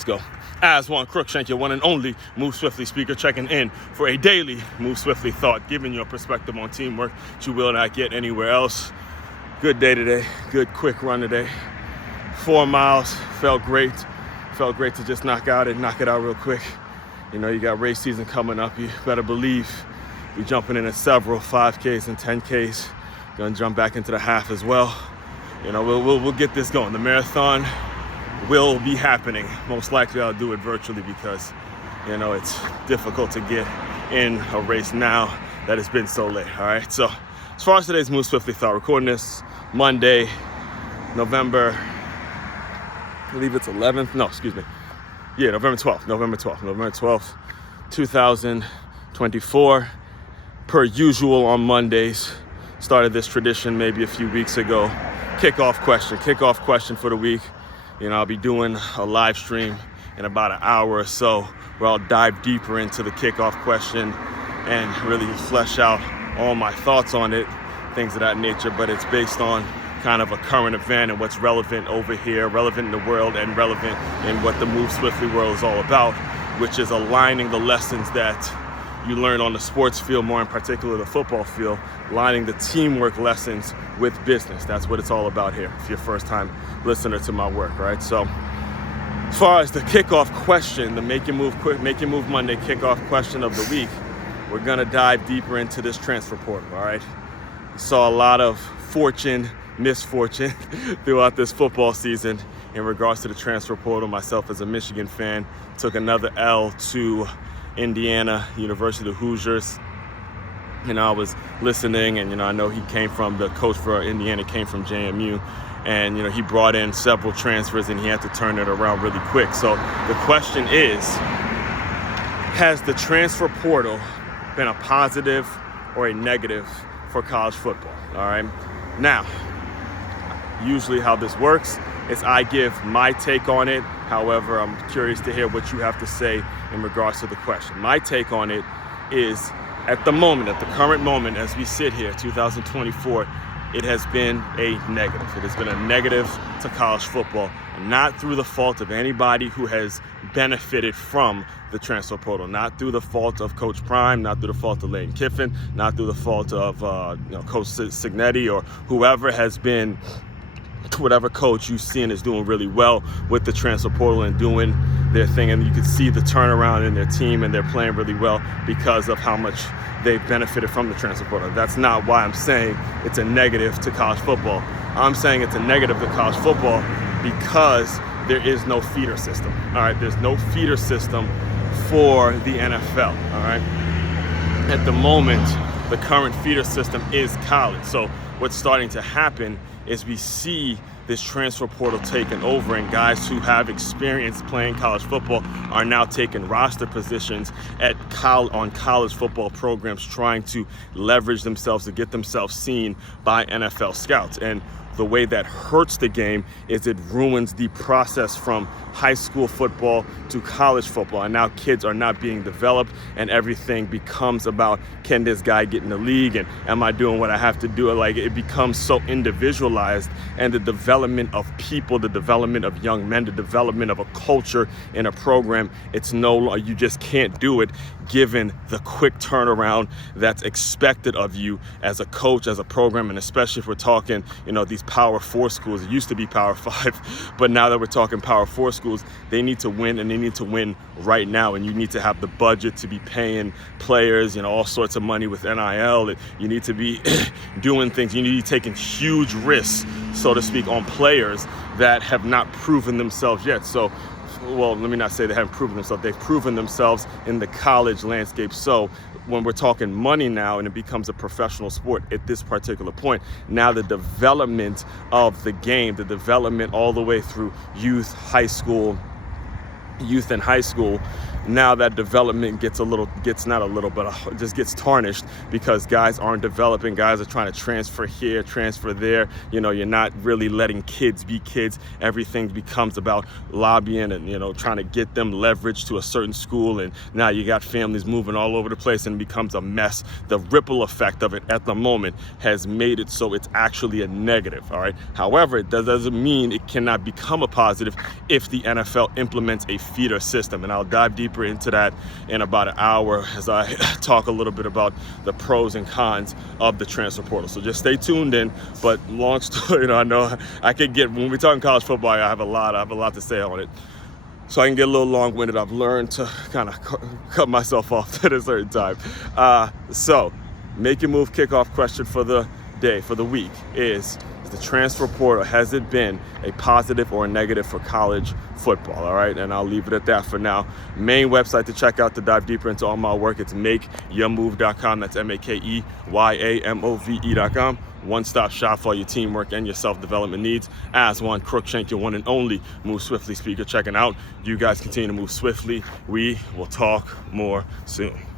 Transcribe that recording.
Let's go. As one, Crookshank, your one and only Move Swiftly speaker, checking in for a daily Move Swiftly thought, giving you a perspective on teamwork that you will not get anywhere else. Good day today. Good quick run today. 4 miles. Felt great. Felt great to just knock it out real quick. You know, you got race season coming up. You better believe we're jumping into several 5Ks and 10Ks. Gonna jump back into the half as well. You know, we'll get this going. The marathon will be happening. Most likely I'll do it virtually because, you know, it's difficult to get in a race now that it's been so late, all right? So as far as today's Move Swiftly thought, recording this Monday, November 12th, 2024. Per usual on Mondays, started this tradition maybe a few weeks ago. Kickoff question for the week. You know, I'll be doing a live stream in about an hour or so where I'll dive deeper into the kickoff question and really flesh out all my thoughts on it, things of that nature. But it's based on kind of a current event and what's relevant over here, relevant in the world, and relevant in what the Move Swiftly world is all about, which is aligning the lessons that you learn on the sports field, more in particular the football field, aligning the teamwork lessons with business. That's what it's all about here, if you're a first-time listener to my work, right? So as far as the kickoff question, the Make Your Move Monday kickoff question of the week, we're gonna dive deeper into this transfer portal, all right? Saw a lot of misfortune throughout this football season in regards to the transfer portal. Myself as a Michigan fan, took another L to Indiana, University of the Hoosiers. You know, I was listening, and, you know, I know the coach for Indiana came from JMU, and, you know, he brought in several transfers and he had to turn it around really quick. So the question is, has the transfer portal been a positive or a negative for college football? All right. Now, usually how this works is I give my take on it. However, I'm curious to hear what you have to say in regards to the question. My take on it is, at the current moment, as we sit here, 2024, it has been a negative. It has been a negative to college football, and not through the fault of anybody who has benefited from the transfer portal, not through the fault of Coach Prime, not through the fault of Lane Kiffin, not through the fault of Coach Signetti or whoever has been, whatever coach you've seen is doing really well with the transfer portal and doing their thing. And you can see the turnaround in their team, and they're playing really well because of how much they've benefited from the transfer portal. That's not why I'm saying it's a negative to college football. I'm saying it's a negative to college football because there is no feeder system. All right, there's no feeder system for the NFL. All right, at the moment, the current feeder system is college. So what's starting to happen is we see this transfer portal taken over, and guys who have experience playing college football are now taking roster positions on college football programs, trying to leverage themselves to get themselves seen by NFL scouts. And the way that hurts the game is it ruins the process from high school football to college football. And now kids are not being developed, and everything becomes about, can this guy get in the league, and am I doing what I have to do? Like, it becomes so individualized, and the development of people, the development of young men, the development of a culture in a program, you just can't do it given the quick turnaround that's expected of you as a coach, as a program, and especially if we're talking, these Power 4 schools. It used to be Power 5, but now that we're talking Power 4 schools, they need to win, and they need to win right now. And you need to have the budget to be paying players, all sorts of money with NIL. And you need to be doing things. You need to be taking huge risks, so to speak, on players that have not proven themselves yet. So, well, let me not say they haven't proven themselves. They've proven themselves in the college landscape. So when we're talking money now, and it becomes a professional sport at this particular point, now the development of the game, the development all the way through youth and high school, now that development gets tarnished because guys aren't developing. Guys are trying to transfer here, transfer there. You're not really letting kids be kids. Everything becomes about lobbying and, trying to get them leverage to a certain school. And now you got families moving all over the place, and it becomes a mess. The ripple effect of it at the moment has made it so it's actually a negative. All right. However, that doesn't mean it cannot become a positive if the NFL implements a feeder system. And I'll dive deeper into that in about an hour as I talk a little bit about the pros and cons of the transfer portal. So just stay tuned in. But long story, I know I could get, when we're talking college football, I have a lot to say on it. So I can get a little long-winded. I've learned to kind of cut myself off at a certain time. So make your move kickoff question for the day, for the week is the transfer portal, has it been a positive or a negative for college football? All right, and I'll leave it at that for now. Main website to check out to dive deeper into all my work, it's makeyourmove.com. That's makeyourmove.com. One-stop shop for all your teamwork and your self-development needs. As one, Crookshank, your one and only Move Swiftly speaker, checking out. You guys continue to move swiftly. We will talk more soon.